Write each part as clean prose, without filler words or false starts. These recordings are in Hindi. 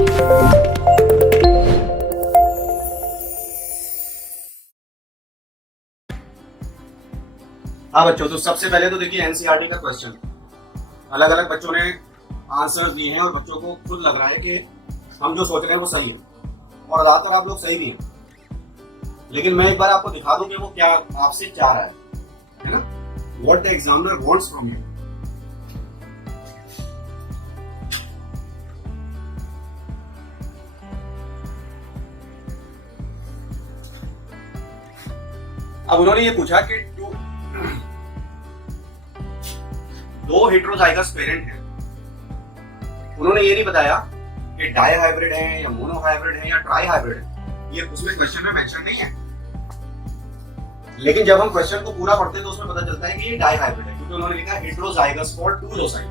हाँ बच्चों, तो सबसे पहले तो देखिए एनसीईआरटी का क्वेश्चन अलग अलग बच्चों ने आंसर्स दिए हैं और बच्चों को खुद लग रहा है कि हम जो सोच रहे हैं वो सही है और ज़्यादातर आप लोग सही भी हैं। लेकिन मैं एक बार आपको दिखा दूं कि वो क्या आपसे चाह रहा है ना, what the examiner wants from you. अब उन्होंने ये पूछा कि दो हेटेरोजाइगस पेरेंट हैं, उन्होंने ये नहीं बताया कि डाई हाइब्रिड है या मोनो हाइब्रिड है या ट्राई हाइब्रिड है, ये उसमें क्वेश्चन में मेंशन नहीं है। लेकिन जब हम क्वेश्चन को पूरा पढ़ते हैं तो उसमें पता चलता है कि ये डाई हाइब्रिड है, क्योंकि उन्होंने लिखा हेटेरोजाइगस फॉर टू लोसाई।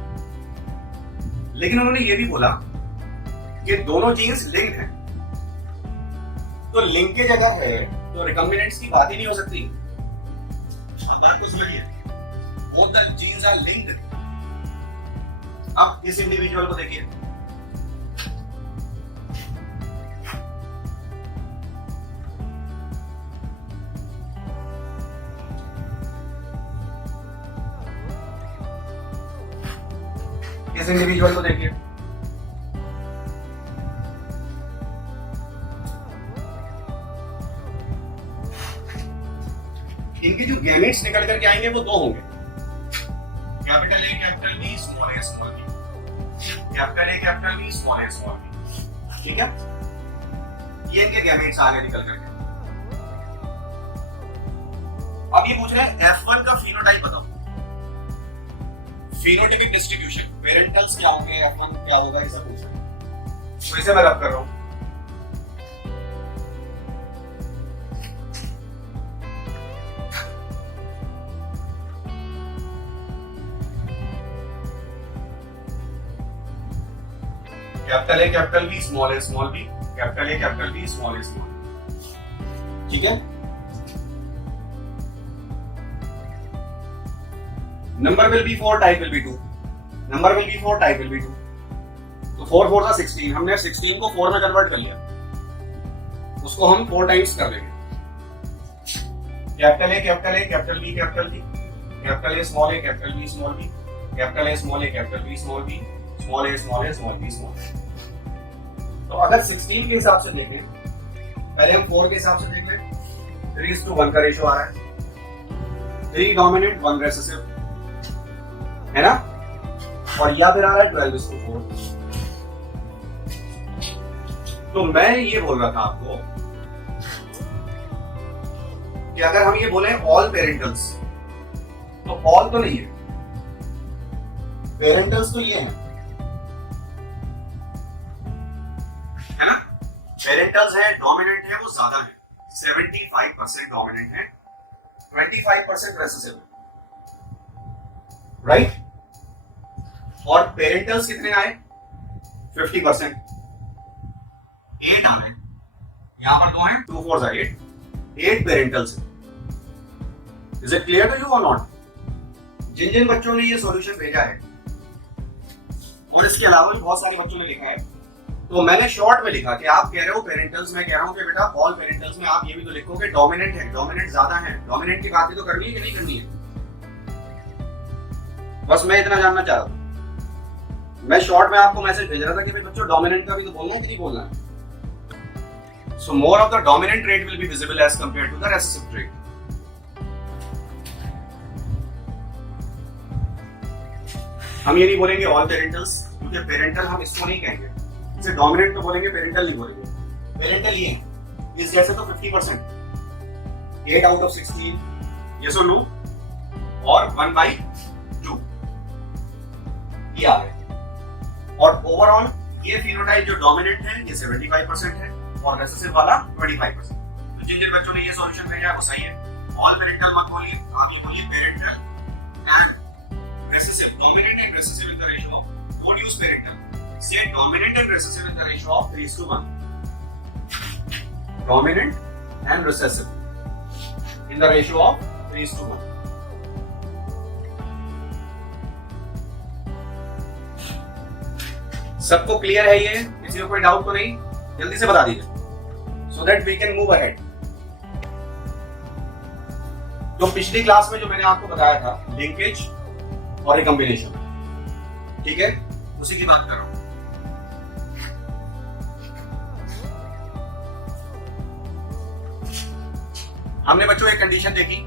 लेकिन उन्होंने ये भी बोला कि दोनों जीन्स लिंक्ड हैं, तो लिंकेज अगर है तो रिकॉम्बिनेंट्स की बात ही नहीं हो सकती। अगर कुछ नहीं है, both the genes are linked। अब इस इंडिविजुअल को देखिए, इस इंडिविजुअल को देखिए, इनके जो गैमेट्स निकल करके आएंगे वो दो होंगे, capital A capital B small A small B, capital A capital B small A small B. ठीक है, ये इनके गैमेट्स आ गए निकल करके। अब ये पूछ रहे हैं F1 का फिनोटाइप बताओ, फिनोटाइपिक डिस्ट्रीब्यूशन, पेरेंटल्स क्या होंगे, F1 क्या होगा, ये सब पूछ रहे हैं। तो इसे मैं रब कर रहा हूं। Capital A capital B small B, capital A capital B small B. ठीक है, number will be 4, type will be 2, number will be 4, type will be 2। तो 4 4 16, हमने 16 को 4 में कन्वर्ट कर लिया, उसको हम 4 टाइम्स कर लेंगे। Capital A capital A capital B capital B, capital A small B capital A small B, capital B small B, small A small A small B small. तो अगर 16 के हिसाब से देखें, पहले हम 4 के हिसाब से देख लें, 3:1 का रेशियो आ रहा है, 3 डोमिनेंट 1 रेसेसिव है ना, और या फिर आ रहा है 12:4। तो मैं ये बोल रहा था आपको कि अगर हम ये बोले ऑल पेरेंटल्स, तो ऑल तो नहीं है, पेरेंटल्स तो ये हैं, है ना, पेरेंटल्स है, डोमिनेंट है, वो ज्यादा है, 75% डोमिनेंट है, 25% रेसेसिव है, राइट। और पेरेंटल्स कितने आए, 50%, 8 आ गए, यहां पर 2 हैं, 2 4 8 पेरेंटल्स है। Is it clear to you और नॉट? जिन जिन बच्चों ने ये सॉल्यूशन भेजा है और इसके अलावा भी बहुत सारे बच्चों ने लिखा है, तो मैंने शॉर्ट में लिखा कि आप कह रहे हो पेरेंटल्स, मैं कह रहा हूं कि बेटा ऑल पेरेंटल्स में आप ये भी तो लिखो कि डोमिनेंट है, डोमिनेंट ज्यादा है, डोमिनेंट की बात भी तो करनी है कि नहीं करनी है। बस मैं इतना जानना चाह रहा था। मैं शॉर्ट में आपको मैसेज भेज रहा था कि बच्चों डोमिनेंट का भी तो बोलना है कि नहीं बोलना है। So more of the dominant trait will be visible as compared to the recessive trait. हम ये नहीं बोलेंगे ऑल पेरेंटल्स, क्योंकि पेरेंटल हम इसको नहीं कहेंगे, इसे डोमिनेंट तो बोलेंगे, पेरेंटल नहीं बोलेंगे। पेरेंटल ये है, इस जैसे तो 50%, 8 out of 16, yes or no, और 1/2 ये आ गए। और ओवरऑल ये फिनोटाइप जो डोमिनेंट है ये 75% है और रेसेसिव वाला 25%। तो जिन जिन बच्चों ने ये सॉल्यूशन भेजा है वो सही है। ऑल पेरेंटल मत बोलिए, आप ये बोलिए parental and recessive, dominant and recessive in the ratio of, don't use parental, say dominant and recessive in the ratio of 3:1, dominant and recessive in the ratio of 3:1। सबको क्लियर है ये? किसी को कोई डाउट तो नहीं? जल्दी से बता दीजिए so that we can move ahead. तो पिछली क्लास में जो मैंने आपको बताया था लिंकेज और रिकॉम्बिनेशन, ठीक है, उसी की बात कर रहा हूं। हमने बच्चों एक कंडीशन देखी,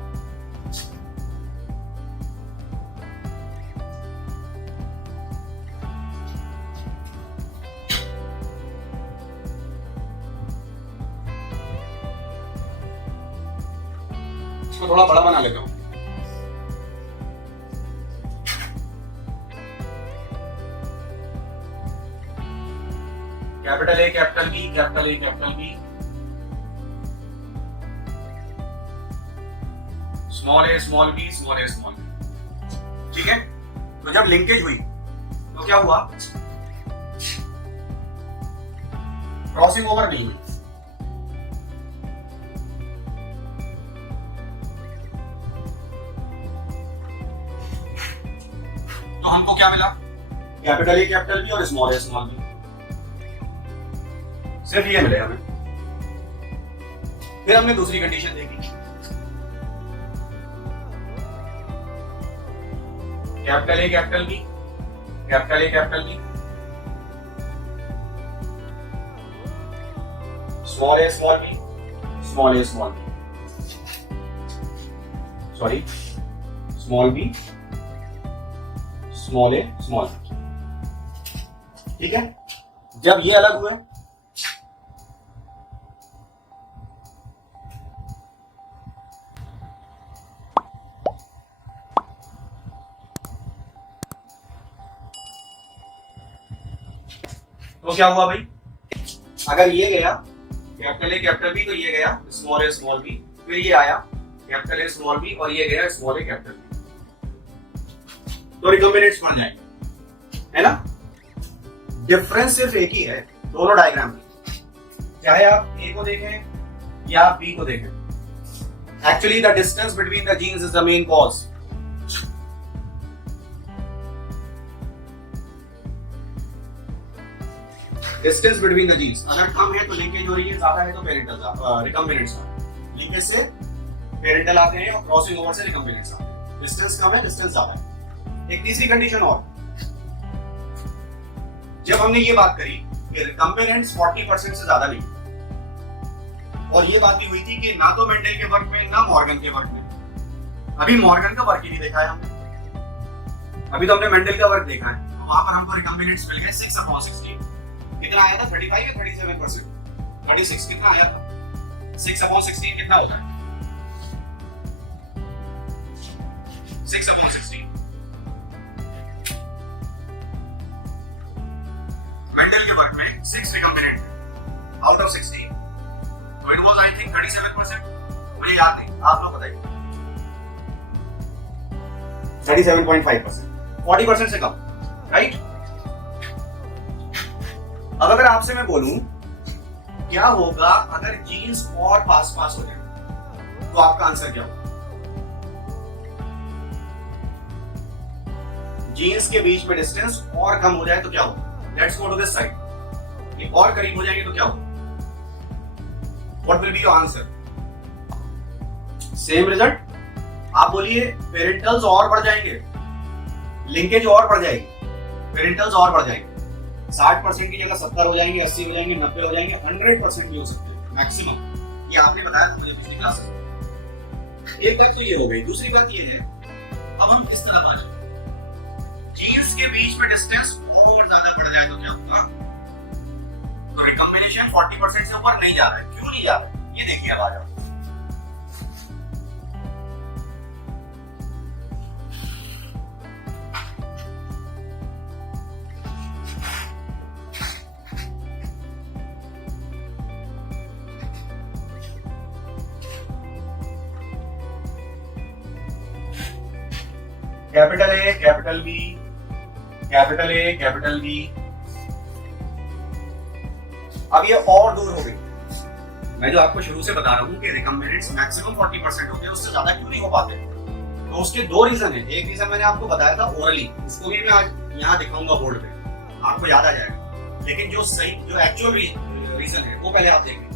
इसको थोड़ा बड़ा बना लेता हूं। Capital A capital B, capital A capital B, small A small B, small A small B, ठीक है। तो जब लिंकेज हुई तो क्या हुआ? क्रॉसिंग ओवर नहीं हुई। तो हमको क्या मिला? कैपिटल ए कैपिटल बी और स्मॉल ए स्मॉल बी, सिर्फ ये मिले हमें। फिर हमने दूसरी कंडीशन देखी, capital A capital B, capital A capital B, small A small B, small A small B, sorry small B, small A small B, ठीक है। जब ये अलग हुए तो क्या हुआ भाई? अगर ये गया कैपिटल ए कैपिटल बी तो ये गया स्मॉल ए स्मॉल बी, फिर ये आया कैपिटल ए स्मॉल बी और ये गया स्मॉल ए कैपिटल बी, तो रिकॉम्बिनेंट्स बन जाएंगे, है ना। डिफरेंस सिर्फ एक ही है दोनों डायग्राम में, चाहे आप ए को देखें या आप बी को देखें। Actually the distance between the genes is the main cause. Distance between the genes अगर कम है तो लिंकेज हो रही है, ज्यादा है तो पेरेंटल रिकॉम्बिनेंट्स लिंकेज से पेरेंटल आते हैं और क्रॉसिंग ओवर से रिकॉम्बिनेंट्स आते हैं। डिस्टेंस कम है, डिस्टेंस ज्यादा है। एक तीसरी कंडीशन और, जब हमने ये बात करी कि रिकॉम्बिनेंट्स 40% से ज्यादा नहीं, और ये बात भी हुई थी कि ना तो मेंडल के वर्क में ना मॉर्गन के वर्क में। अभी मॉर्गन का वर्क ही नहीं देखा है हमने, अभी तो हमने मेंडल का वर्क देखा है। तो वहां पर हमको रिकॉम्बिनेंट्स मिल गए 6/16। कितना आया था? 35 या 37%? 36 कितना आया था? 6/16 कितना होता है? 6/16 मेंडल के वर्क में 6 रिकॉम्बिनेंट आउट ऑफ 16, तो इट वाज आई थिंक 37%। मुझे याद नहीं, आप लोग बताइए। 37.5%, 40% से कम, राइट। अब अगर आपसे मैं बोलूं क्या होगा अगर जीन्स और पास पास हो जाए, तो आपका आंसर क्या होगा? जीन्स के बीच में डिस्टेंस और कम हो जाए तो क्या होगा? Let's go to this side. ये और करीब हो जाएंगे तो क्या होगा? What will be your answer? Same result. आप बोलिए पेरेंटल्स और बढ़ जाएंगे, लिंकेज और बढ़ जाएगी, पेरेंटल्स और बढ़ जाएंगे। 60% की जगह 70 हो जाएंगे, 80 हो जाएंगे, 90 हो जाएंगे, 100% भी हो सकते हैं मैक्सिमम। ये आपने बताया था मुझे पिछली क्लास में। एक बात तो ये हो गई। दूसरी बात ये है, अब हम किस तरह आ जाए, जीन्स के बीच में डिस्टेंस और ज्यादा बढ़ जाए तो क्या होगा? तो रिकॉम्बिनेशन 40% से ऊपर नहीं जा रहा है। क्यों नहीं जा रहा है? ये देखिए, अब आ जाओ। Capital A capital B, capital A capital B, अब ये और दूर हो गई। मैं जो आपको शुरू से बता रहा हूं कि रिकॉम्बिनेंट्स मैक्सिमम 40% होते हैं, उससे ज्यादा क्यों नहीं हो पाते? तो उसके दो रीजन है। एक रीजन मैंने आपको बताया था ओरली, उसको भी मैं आज यहाँ दिखाऊंगा बोर्ड पे, आपको याद आ जाएगा। लेकिन जो एक्चुअल रीजन है वो पहले आप देखें।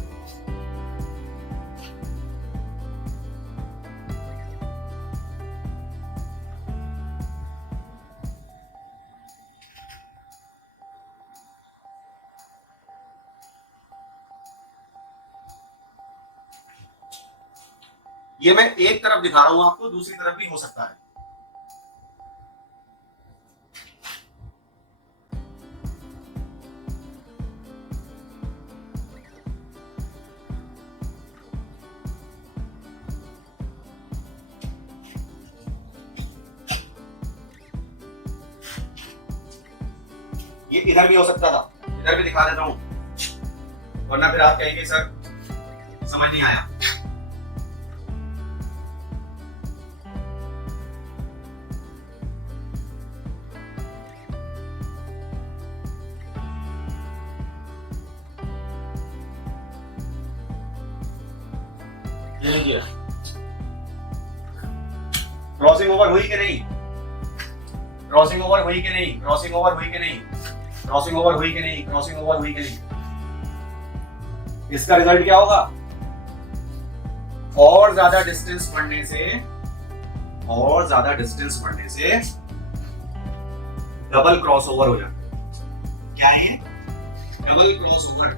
ये मैं एक तरफ दिखा रहा हूं आपको, दूसरी तरफ भी हो सकता है। ये इधर भी हो सकता था, इधर भी दिखा देता हूं, वरना फिर आप कहेंगे सर समझ नहीं आया। ये देखिए क्रॉसिंग ओवर हुई कि नहीं, क्रॉसिंग ओवर हुई कि नहीं, क्रॉसिंग ओवर हुई कि नहीं, क्रॉसिंग ओवर हुई कि नहीं, क्रॉसिंग ओवर हुई कि नहीं। इसका रिजल्ट क्या होगा? और ज्यादा डिस्टेंस बढ़ने से, और ज्यादा डिस्टेंस बढ़ने से डबल क्रॉस ओवर हो जाता है। क्या है ये? Double cross over.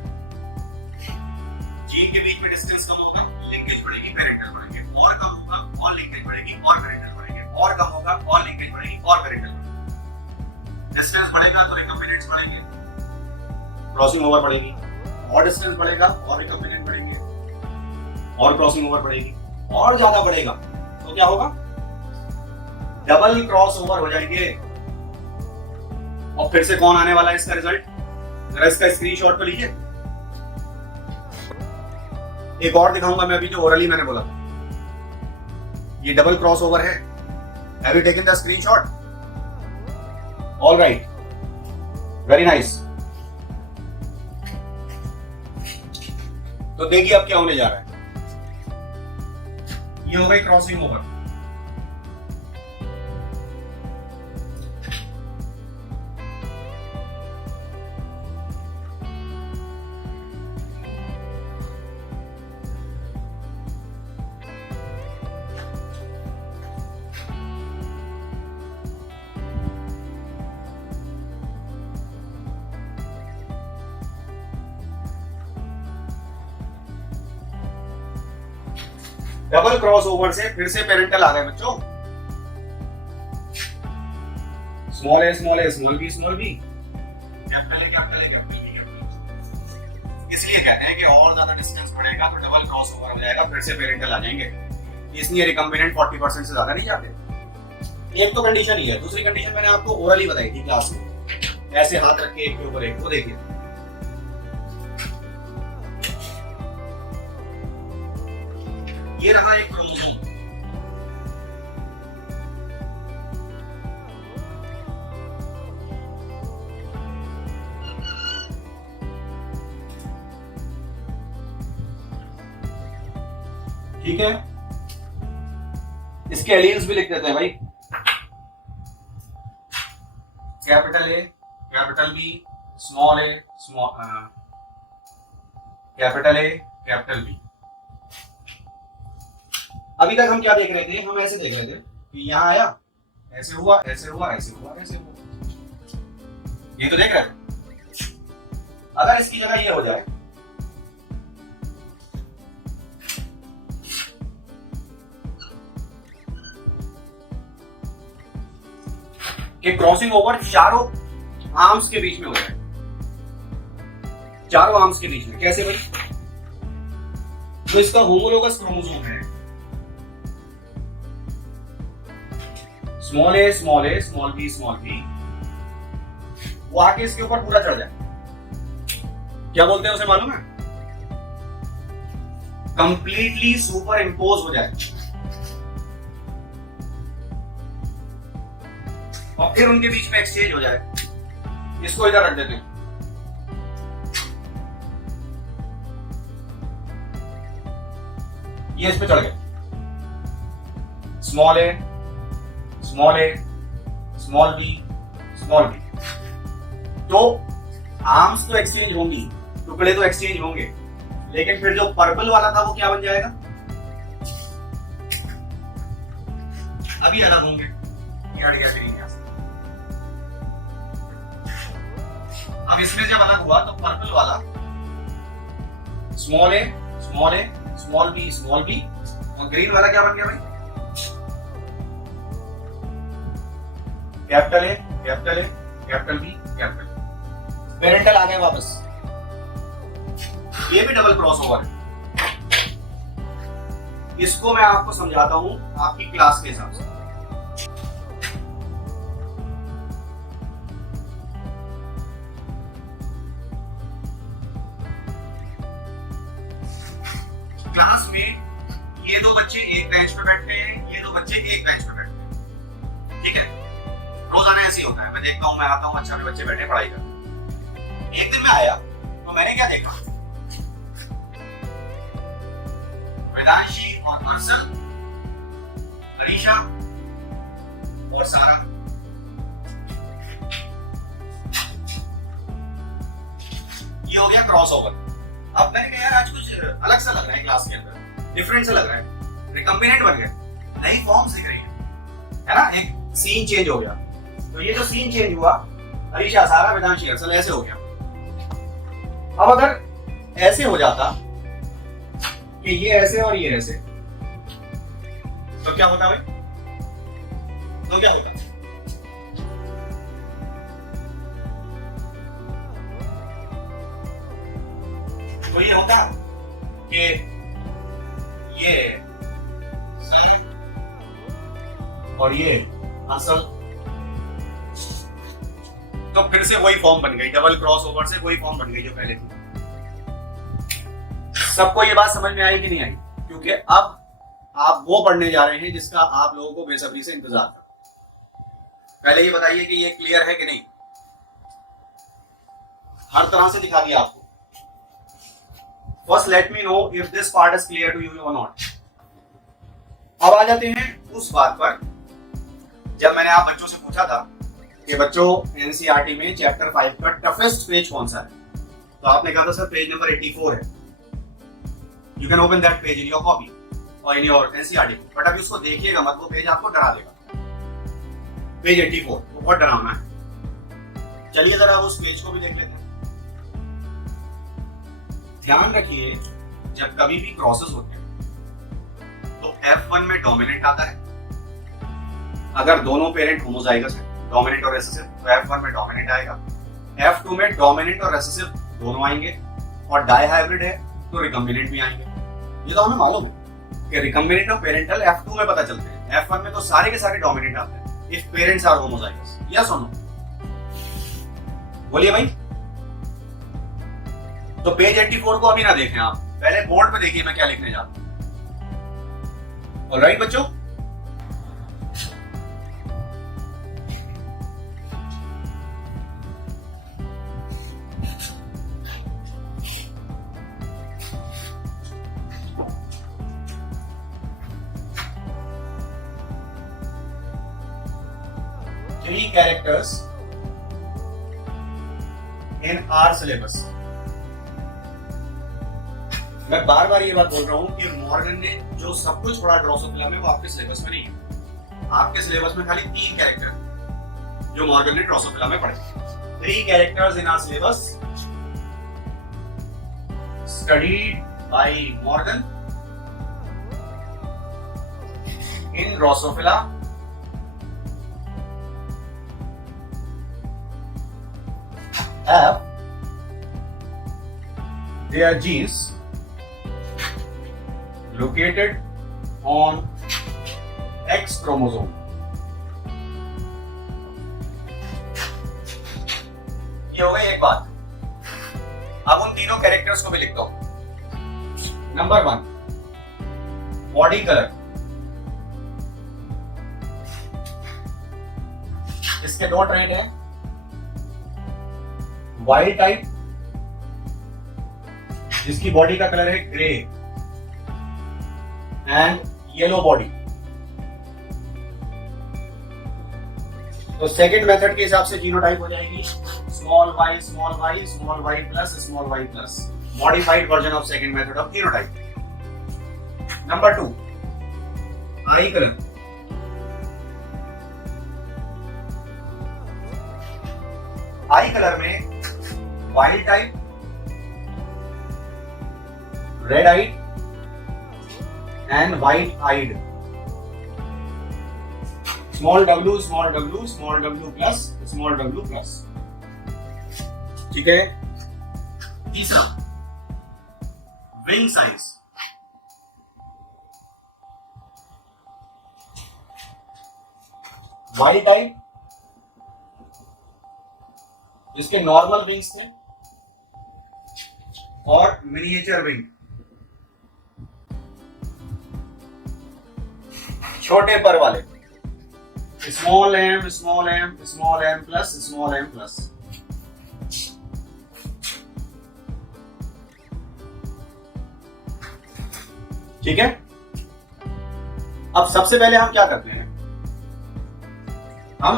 जीन के बीच में डिस्टेंस कम होगा, लिंकेज बढ़ेगी, पेरेंटल बढ़ेंगे, और कम होगा और लिंकेज बढ़ेगी और पेरेंटल बढ़ेंगे, और कम होगा और लिंकेज बढ़ेगी और पेरेंटल बढ़ेगी। डिस्टेंस बढ़ेगा तो रिकम्बिनेंट्स बढ़ेंगे, क्रॉसिंग ओवर बढ़ेगी, और डिस्टेंस बढ़ेगा और रिकम्बिनेंट बढ़ेंगे, और क्रॉसिंग ओवर बढ़ेगी, और ज्यादा बढ़ेगा तो क्या होगा? डबल क्रॉस ओवर हो जाएंगे। और फिर से कौन आने वाला है इसका रिजल्ट? जरा इसका स्क्रीनशॉट तो लीजिए। एक और दिखाऊंगा मैं अभी, जो ओरली मैंने बोला था, ये डबल क्रॉस ओवर है। Have you taken the screenshot? All right, very nice. तो देखिए अब क्या होने जा रहा है। ये हो गई crossing over. Double cross over से फिर से पेरेंटल आ गए बच्चों। Small A small A small B small B, capital A capital A capital B capital B. इसलिए कहते हैं कि और ज्यादा डिस्टेंस बढ़ेगा तो डबल क्रॉस ओवर हो जाएगा, फिर से पेरेंटल आ जाएंगे। इसलिए रिकम्बिनेंट 40% से ज्यादा नहीं जाते। एक तो कंडीशन ही है। दूसरी कंडीशन मैंने आपको ओरली बताई थी क्लास में, ऐसे हाथ रख के एक के ऊपर एक। वो देखिए ये रहा एक क्रोमोसोम। ठीक है, इसके एलील्स भी लिख देते हैं भाई। Capital A capital B small A small, capital A capital B. अभी तक हम क्या देख रहे थे? हम ऐसे देख रहे थे कि यहाँ आया, ऐसे हुआ, ऐसे हुआ, ऐसे हुआ, ऐसे हुआ। ये तो देख रहे थे। अगर इसकी जगह ये हो जाए, कि क्रॉसिंग ओवर चारों आर्म्स के बीच में हो जाए, चारों आर्म्स के बीच में। कैसे भाई? तो इसका होमोलोगस क्रोमोसोम है। Small A small A small B, वो आके इसके ऊपर पूरा चढ़ जाए। क्या बोलते हैं उसे मालूम है? कंप्लीटली सुपर इम्पोज हो जाए। और फिर उनके बीच में एक्सचेंज हो जाए। इसको इधर रख देते हैं। ये इस पे चढ़ गया। स्मॉल ए स्मॉल बी, तो आर्म्स तो एक्सचेंज होंगी, टुकड़े तो एक्सचेंज होंगे, लेकिन फिर जो पर्पल वाला था वो क्या बन जाएगा? अभी अलग होंगे। ये हट गया ग्रीन यहां से। अब इसमें जब अलग हुआ तो पर्पल वाला स्मॉल ए स्मॉल बी और ग्रीन वाला क्या बन गया भाई? Capital A capital B capital. Parental आ गए वापस। ये भी डबल क्रॉस ओवर है। इसको मैं आपको समझाता हूं आपकी क्लास के हिसाब से। क्लास में ये दो बच्चे एक बेंच पे बैठते हैं, ये दो बच्चे एक बेंच पे बैठते हैं, ठीक है? रोजाना ऐसे ही होता है। मैं देखता हूँ, मैं आता हूँ, अच्छा में बच्चे बैठे पढ़ाई कर। एक दिन मैं आया तो मैंने क्या देखा? वेदांशी और अर्सल, अरीशा और सारा। ये हो गया क्रॉस ओवर। अब मैंने कहा यार आज कुछ अलग सा लग रहा है, क्लास के अंदर डिफरेंट सा लग रहा है, रिकम्बिनेंट बन गए, नई फॉर्म्स दिख रही है ना? एक सीन चेंज हो गया। तो ये जो सीन चेंज हुआ, अरीशा, सारा, वेदांशी, अर्सल, ऐसे हो गया। अब अगर ऐसे हो जाता कि ये ऐसे और ये ऐसे, तो क्या होता भाई? तो क्या होता? तो ये होता कि ये और ये असल, तो फिर से वही फॉर्म बन गई, डबल क्रॉस ओवर से वही फॉर्म बन गई जो पहले थी। सबको ये बात समझ में आई कि नहीं आई? क्योंकि अब आप वो पढ़ने जा रहे हैं जिसका आप लोगों को बेसब्री से इंतजार था। पहले ये बताइए कि ये क्लियर है कि नहीं? हर तरह से दिखा दिया आपको। First let me know if this part is clear to you or not. अब आ जाते हैं उस बात पर जब मैंने आप बच्चों से पूछा था कि बच्चों एनसीईआरटी में चैप्टर 5 का टफेस्ट पेज कौन सा है, तो आपने कहा था सर पेज नंबर 84 है। You can open that page in your copy or in your NCERT, but अभी उसको देखिएगा मत, वो पेज आपको डरा देगा। पेज 84 वो बहुत डरावना है। चलिए जरा उस पेज को भी देख लेते हैं। ध्यान रखिए जब कभी भी क्रॉसेस होते हैं तो F1 में डोमिनेंट आता है। अगर दोनों पेरेंट होमोजाइगस है, डोमिनेंट और रिसेसिव, तो F1 में डोमिनेंट आएगा। F2 में डोमिनेंट और रिसेसिव दोनों आएंगे, और डाइहाइब्रिड है तो रिकम्बिनेंट भी आएंगे। ये तो हमें मालूम है कि रिकम्बिनेंट और पेरेंटल F2 में पता चलते हैं। F1 में तो सारे के सारे डोमिनेंट आते हैं if parents are homozygous. Yes और नो? बोलिए भाई। तो पेज 84 को अभी ना देखें आप, पहले बोर्ड पे देखिए मैं क्या लिखने जा रहा हूं। ऑलराइट बच्चों, three characters in our syllabus। मैं बार बार ये बात बोल रहा हूं कि मॉर्गन ने जो सब कुछ पढ़ा ड्रोसोफिला में वो आपके सिलेबस में नहीं है। आपके सिलेबस में खाली 3 कैरेक्टर जो मॉर्गन ने ड्रोसोफिला में पढ़े। 3 characters in our syllabus studied by Morgan in Drosophila have their genes located on X chromosome। ये हो गई एक बात। अब उन तीनों कैरेक्टर्स को भी लिख दो। नंबर 1 बॉडी कलर, इसके 2 ट्रेड हैं, वाइल्ड टाइप जिसकी बॉडी का कलर है ग्रे, एंड येलो बॉडी। तो सेकंड मेथड के हिसाब से जीनोटाइप हो जाएगी small y plus small y plus, modified version of second method of genotype. Number 2, eye color. Eye colour में wild type, red eyed and white eyed, small w plus, ठीक है। तीसरा, विंग साइज, वाइल्ड टाइप जिसके नॉर्मल विंग्स थे और मिनिएचर विंग, छोटे पर वाले, स्मॉल m प्लस, ठीक है। अब सबसे पहले हम क्या करते हैं, हम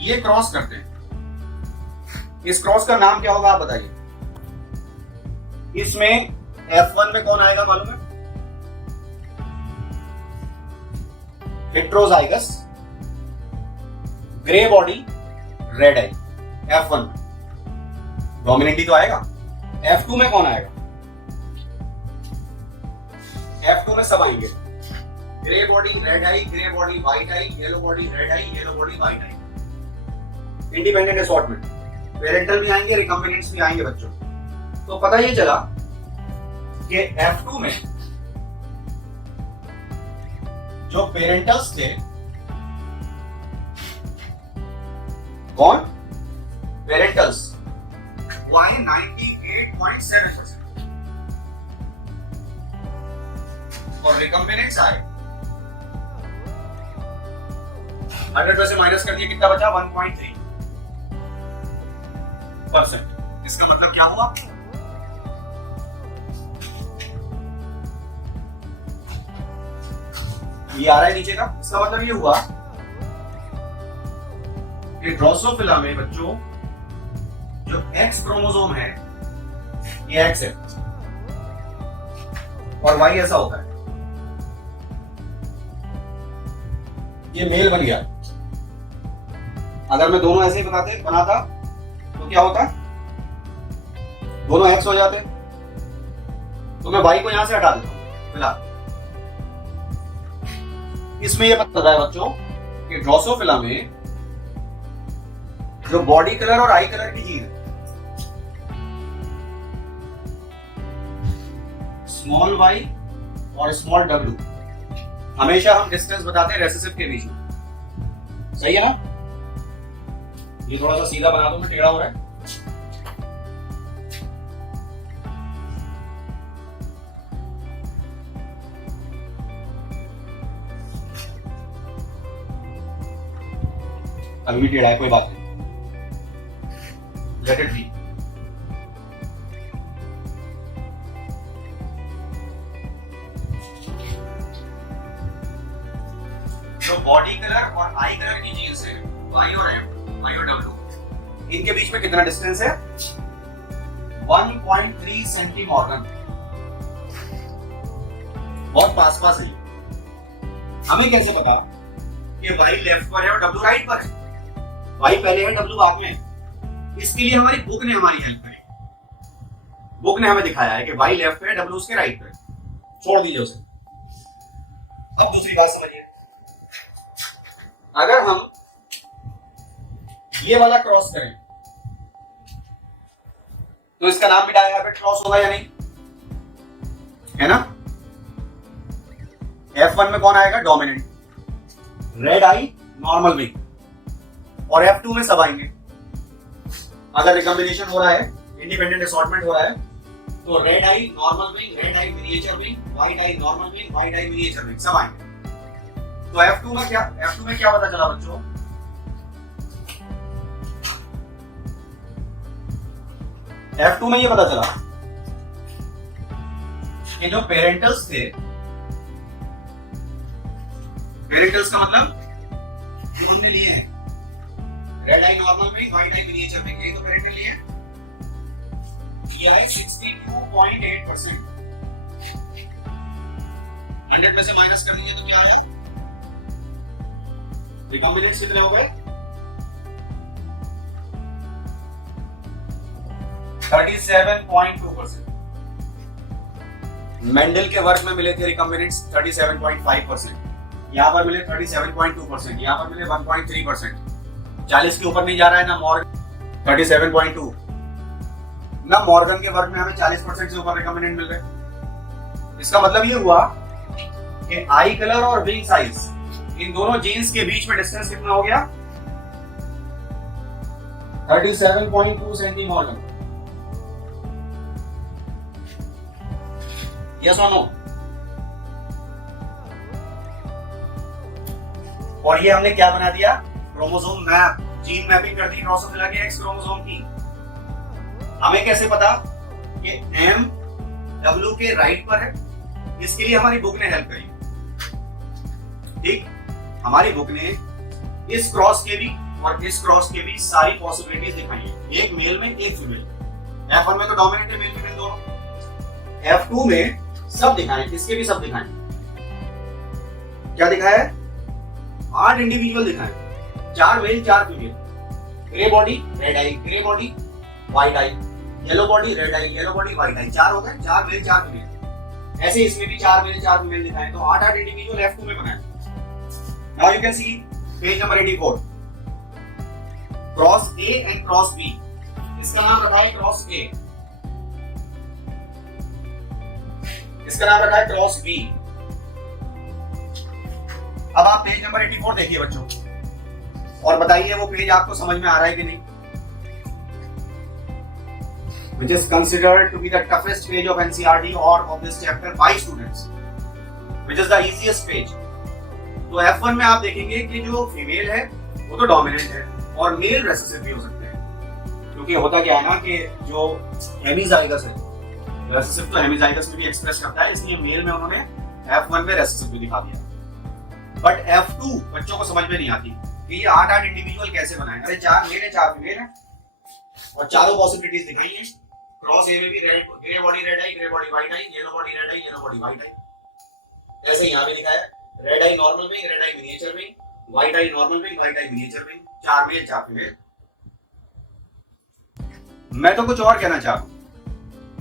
ये क्रॉस करते हैं। इस क्रॉस का नाम क्या होगा आप बताइए। इसमें F1 में कौन आएगा मालूम है? हेट्रोजाइगस, ग्रे बॉडी, रेड आई, F1 में डोमिनेंट ही तो आएगा। F2 में कौन आएगा? F2 में सब आएंगे, grey body red eye, grey body white eye, yellow body red eye, yellow body white आई, इंडिपेंडेंट असॉर्टमेंट। पेरेंटल भी आएंगे, रिकम्बिनेंट्स भी आएंगे बच्चों। तो पता ये चला कि F2 में जो पेरेंटल्स थे, कौन? पेरेंटल्स, वो आए 98.7% और रिकम्बिनेंट्स आए 100 में से माइनस कर दिया, कितना बचा? 1.3%। इसका मतलब क्या हुआ? ये आ रहा है नीचे का, इसका मतलब ये हुआ कि ड्रोसोफिला में बच्चों जो X क्रोमोसोम है ये X है और Y ऐसा होता है। ये मेल बन गया। अगर मैं दोनों ऐसे ही बनाता तो क्या होता? दोनों X हो जाते। तो मैं Y को यहां से हटा देता हूं फिलहाल। इसमें यह पता है बच्चों कि ड्रोसोफिला में जो बॉडी कलर और आई कलर की जीन है, स्मॉल y और स्मॉल w, हमेशा हम डिस्टेंस बताते हैं रेसेसिव के बीच में, सही है ना? ये थोड़ा सा सीधा बना दो, मैं टेढ़ा हो रहा है। अभी भी टेढ़ा है, कोई बात नहीं, लेट इट बी। जो बॉडी कलर और आई कलर की जीन्स है, Y और M, Y और W, इनके बीच में कितना डिस्टेंस है? 1.3 सेंटीमॉर्गन। बहुत पास पास है। हमें कैसे पता कि Y लेफ्ट पर है और W राइट पर है? Y पहले है, W बाद में है। इसके लिए हमारी बुक ने हमारी हेल्प करी। बुक ने हमें दिखाया है कि Y लेफ्ट पे है, W उसके राइट पे। छोड़ दीजिए उसे। अब दूसरी बात समझिए, अगर हम ये वाला क्रॉस करें तो इसका नाम भी डायहैबिट क्रॉस होगा या नहीं? है ना? F1 में कौन आएगा? Dominant, red eye, normal wing, और F2 में सब आएंगे। अगर रिकॉम्बिनेशन हो रहा है, इंडिपेंडेंट असॉर्टमेंट हो रहा है, तो red eye normal wing, red eye miniature wing, white eye normal wing, white eye miniature wing, सब आएंगे। तो F2 में क्या पता चला बच्चों? F2 में ये पता चला कि जो पेरेंटल्स थे, पेरेंटल्स का मतलब जो हमने लिए हैं रेड आई नॉर्मल में, व्हाइट आई मिनिएचर में, ये तो पेरेंटल है। ये है 62.8%। 100 में से माइनस कर देंगे तो क्या आया? रिकॉम्बिनेंट्स कितने हो गए? 37.2%। मेंडल के वर्क में मिले थे रिकॉम्बिनेंट्स 37.5%, यहाँ पर मिले 37.2%, यहाँ पर मिले 1.3%। 40 के ऊपर नहीं जा रहा है ना मॉर्गन 37.2, ना मॉर्गन के वर्क में हमें 40% से ऊपर रिकॉम्बिनेंट मिल रहे। इसका मतलब ये हुआ कि आई कलर और विंग साइज, इन दोनों जीन्स के बीच में डिस्टेंस कितना हो गया? 37.2 सेंटीमॉर्गन। यस और नो? और ये हमने क्या बना दिया? क्रोमोसोम मैप, जीन मैपिंग कर दी ड्रोसोफिला के एक्स क्रोमोसोम की। हमें कैसे पता कि एम डब्ल्यू के राइट पर है? इसके लिए हमारी बुक ने हेल्प करी। ठीक, हमारी बुक ने इस क्रॉस के भी और इस क्रॉस के भी सारी पॉसिबिलिटीज दिखाई है, एक मेल में एक फीमेल। F1 में तो डोमिनेंट है मेल फीमेल दोनों, F2 में सब दिखाएं, इसके भी सब दिखाएं। क्या दिखाया है? 8 इंडिविजुअल दिखाएं, 4 male 4 female. Grey body red eye, grey body white eye, yellow body red eye, yellow body white eye. 4 हो गए, 4 मेल 4 फीमेल। ऐसे इसमें भी 4 मेल 4 फीमेल दिखाएं, तो 8 इंडिविजुअल F2 में बनाए। Now you can see page number 84, cross A and cross B। इसका नाम रखा है क्रॉस A, इसका नाम रखा है क्रॉस B। अब आप पेज नंबर 84 देखिए बच्चों, और बताइए वो पेज आपको समझ में आ रहा है कि नहीं? Which is considered to be the toughest page of NCERT or of this chapter by students, which is the easiest page. तो F1 में आप देखेंगे कि जो फीमेल है वो तो डोमिनेंट है और मेल रेसेसिव भी हो सकते हैं, क्योंकि होता क्या है ना कि जो हेमीजाइगस है, रेसेसिव तो हेमीजाइगस में भी एक्सप्रेस करता है, इसलिए मेल में उन्होंने F1 में रेसेसिव भी दिखा दिया। बट F2 बच्चों को समझ में नहीं आती कि ये 8 इंडिविजुअल कैसे बनाए। अरे 4 मेल है 4 फीमेल है और चारों पॉसिबिलिटीज दिखाई है। क्रॉस ए में भी red, grey body red eye, grey body white eye, yellow body red eye, yellow body white eye. ऐसे यहाँ भी दिखाया, red eye normal wing, red eye miniature wing, white eye normal wing, white eye miniature wing. 4 male 4 female. मैं तो कुछ और कहना चाहता हूं,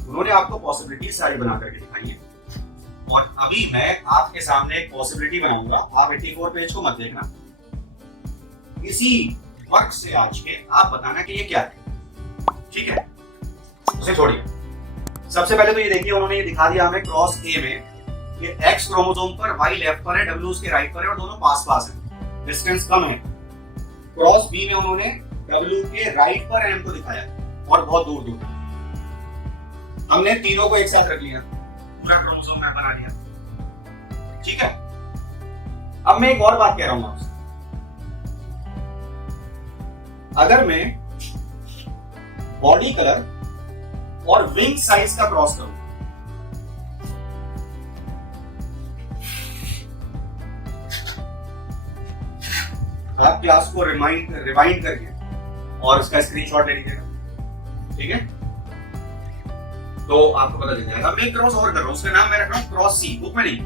उन्होंने आपको पॉसिबिलिटीज सारी बना करके दिखाई है, और अभी मैं आपके सामने एक पॉसिबिलिटी बनाऊंगा। आप 84 पेज को मत देखना, इसी वर्क से आज के आप बताना कि ये क्या है, ठीक है? उसे छोड़िए। सबसे पहले तो ये देखिए, उन्होंने ये दिखा दिया हमें क्रॉस ए में कि एक्स क्रोमोसोम पर वाई लेफ्ट पर है, डब्ल्यू उसके राइट पर है और दोनों पास पास है, डिस्टेंस कम है। क्रॉस बी में उन्होंने डब्ल्यू के राइट पर एम को दिखाया और बहुत दूर दूर। हमने तीनों को एक साथ रख लिया, पूरा क्रोमोसोम मैप बना लिया, ठीक है? अब मैं एक और बात कह रहा हूं आपसे, अगर मैं बॉडी कलर और विंग साइज का क्रॉस करूं, तो आप क्लास को रिवाइंड करके और इसका स्क्रीनशॉट ले लीजिएगा, ठीक है? तो आपको पता चल जाएगा। मैं क्रॉस और कर रहा हूं, उसका नाम मैं रख रहा हूं क्रॉस सी, बुक में नहीं।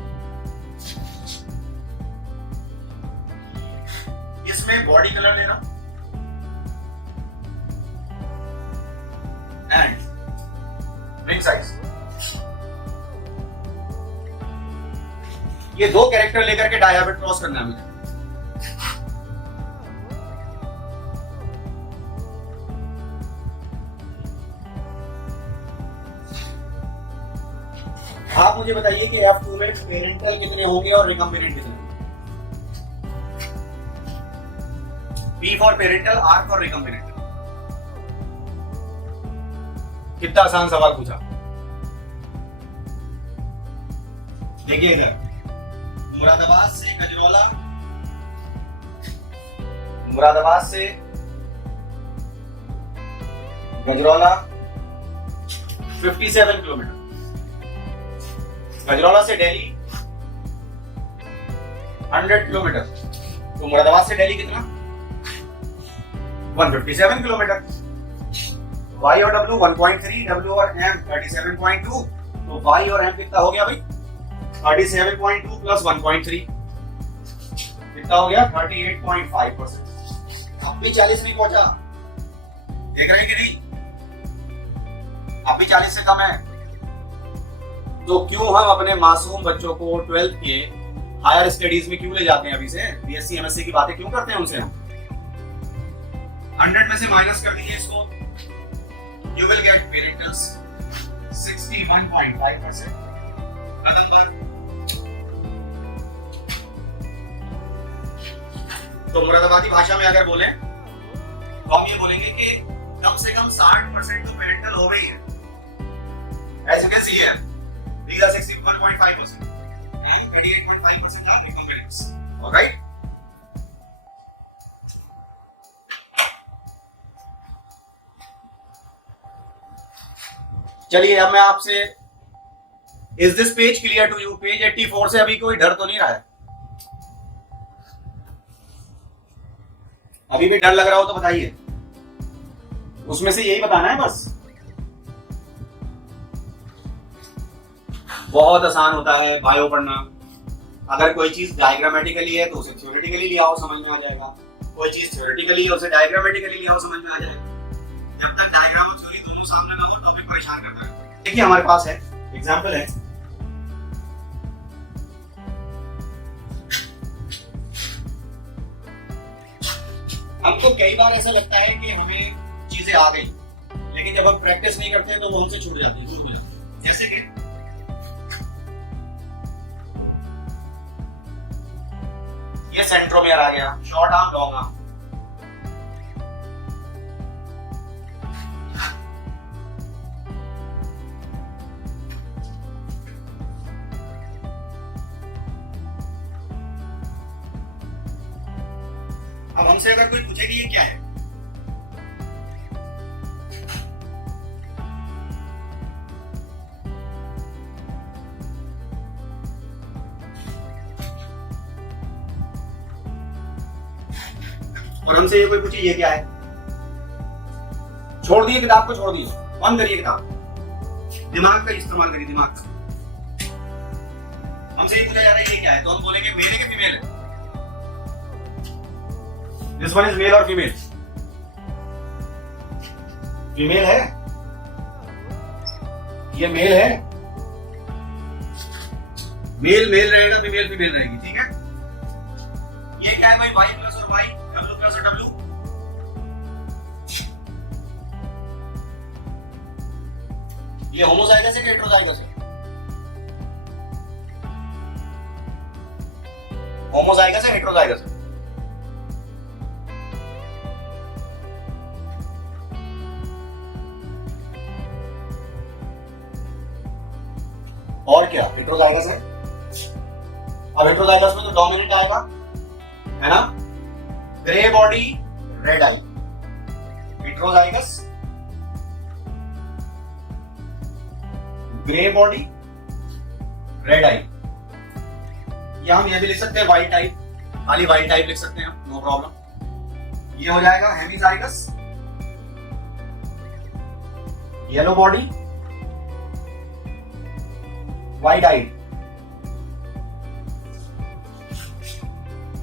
इसमें बॉडी कलर ले रहा हूं एंड विंग साइज। ये दो कैरेक्टर लेकर के डायहाब्रिड क्रॉस करना है मुझे। आप मुझे बताइए कि F2 में पेरेंटल कितने होंगे और रिकम्बिनेंट कितने होंगे? P for parental, R for recombinant. कितना आसान सवाल पूछा। देखिए इधर, मुरादाबाद से गजरौला, मुरादाबाद से गजरौला 57 किलोमीटर, गजरौला से दिल्ली 100 किलोमीटर। तो मुरादाबाद से दिल्ली कितना? 157 किलोमीटर। y और w 1.3, w और m 37.2, तो y और m कितना हो गया भाई? 37.2 प्लस 1.3 कितना हो गया? 38.5%। अब भी 40 नहीं पहुंचा, देख रहे हैं कि नहीं? अब भी 40 से कम है। तो क्यों हम अपने मासूम बच्चों को 12th के हायर स्टडीज में क्यों ले जाते हैं? अभी से बीएससी एमएससी की बातें क्यों करते हैं उनसे हम? 100 में से माइनस कर दीजिए इसको, यू विल गेट पेरेंटल्स 61.5%। तो मुरादाबादी भाषा में अगर बोले तो हम ये बोलेंगे कि कम से कम 60% तो पेरेंटल हो गई है। As you can see here, these are 61.5% and 38.5% are become parents. All right? चलिए अब मैं आपसे, is this page clear to you? Page 84 से अभी कोई डर तो नहीं रहा है? अभी भी डर लग रहा हो तो बताइए, उसमें से यही बताना है बस। बहुत आसान होता है बायो पढ़ना। अगर कोई चीज डायग्रामेटिकली है तो उसे थ्योरेटिकली ले आओ, समझ में आ जाएगा। कोई चीज थ्योरेटिकली है उसे डायग्रामेटिकली ले आओ, समझ में आ जाएगा। जब तक डायग्राम और थ्योरी दोनों सामने ना हो टॉपिक परेशान करता है। देखिए हमारे पास है एग्जांपल है, हमको कई बार ऐसा लगता है कि हमें चीजें आ गई, लेकिन जब हम प्रैक्टिस नहीं करते तो वो हमसे छूट जाती है। जैसे कि ये सेंट्रोमियर आ गया, शॉर्ट आर्म लॉन्ग आर्म। अब हमसे अगर कोई पूछे कि ये क्या है, और हमसे ये कोई पूछे ये क्या है, छोड़ दिए किताब को, छोड़ दिए, बंद करिए किताब, दिमाग का इस्तेमाल करिए, दिमाग का। हमसे ये पूछा जा रहा है ये क्या है, तो हम बोलेंगे मेल है कि फीमेल है? दिस वन इज मेल और फीमेल? फीमेल है, ये मेल है, मेल मेल रहेगा, फीमेल फीमेल रहेगी, ठीक है। ये क्या है भाई? वाई प्लस और वाई, डब्ल्यू प्लस और डब्ल्यू। ये होमोजाइगस है कि हेटेरोजाइगस है? होमोजाइगस है, हेटेरोजाइगस है? और क्या हेटेरोजाइगस है? अब हेटेरोजाइगस में तो डोमिनेंट आएगा, है ना? ग्रे बॉडी रेड आई, हेटेरोजाइगस ग्रे बॉडी रेड आई। या हम ये भी लिख सकते हैं वाइट टाइप, खाली वाइट टाइप लिख सकते हैं, नो प्रॉब्लम। ये हो जाएगा हेमिजाइगस येलो बॉडी वाइट आइड,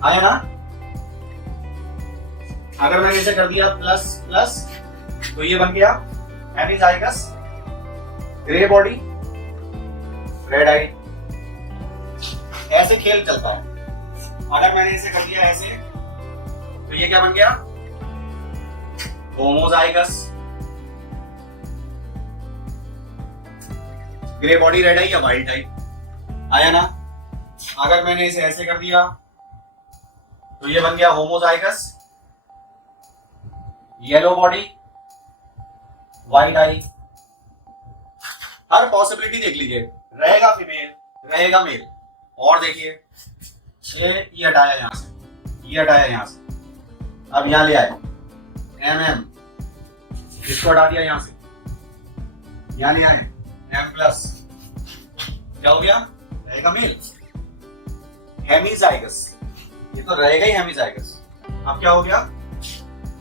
आया ना? अगर मैंने इसे कर दिया प्लस प्लस तो ये बन गया हेमिजाइगस ग्रे बॉडी रेड आई। ऐसे खेल चलता है। अगर मैंने इसे कर दिया ऐसे तो ये क्या बन गया? होमोजाइगस ग्रे बॉडी रेड आई या वाइल्ड टाइप, आया ना? अगर मैंने इसे ऐसे कर दिया तो ये बन गया होमोजाइगस येलो बॉडी वाइट आई। हर पॉसिबिलिटी देख लीजिए, रहेगा फीमेल रहेगा मेल। और देखिए ये हटाया यहां से, ये हटाया यहां से, अब यहां ले आए एम, इसको हटा दिया यहां से, यहां ले आए एम प्लस, क्या हो गया? रहेगा मेल हेमिजाइगस, ये तो रहेगा ही हेमिजाइगस। अब क्या हो गया?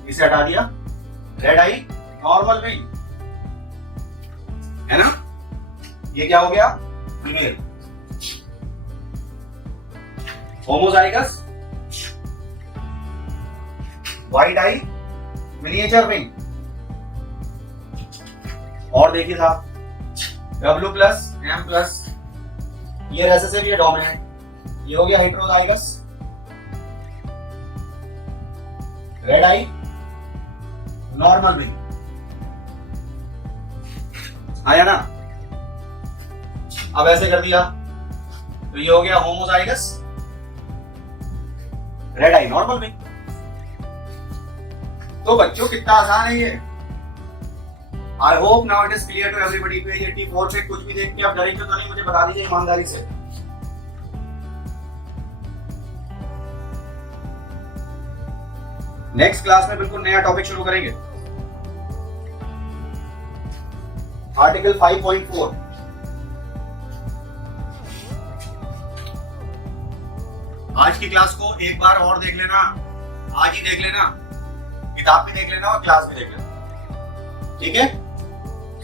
इसे हटा दिया, रेड आई नॉर्मल विंग, है ना? ये क्या हो गया? Female. Homozygous white eye miniature wing. और देखिए साहब, W प्लस M प्लस, ये रेसेसिव, ये डोमिनेंट, ये हो गया heterozygous, red eye normal wing. आया ना? अब ऐसे कर दिया तो ये हो गया homozygous, red eye normal wing. तो बच्चों कितना आसान है ये। I hope now it is clear to everybody. Page 84 पे कुछ भी देख के आप डरेंगे तो नहीं, मुझे बता दीजिए ईमानदारी से। नेक्स्ट क्लास में बिल्कुल नया टॉपिक शुरू करेंगे, आर्टिकल 5.4। आज की क्लास को एक बार और देख लेना, आज ही देख लेना, किताब भी देख लेना और क्लास भी देख लेना, ठीक है?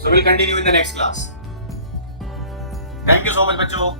So will continue in the next class. Thank you so much बच्चों।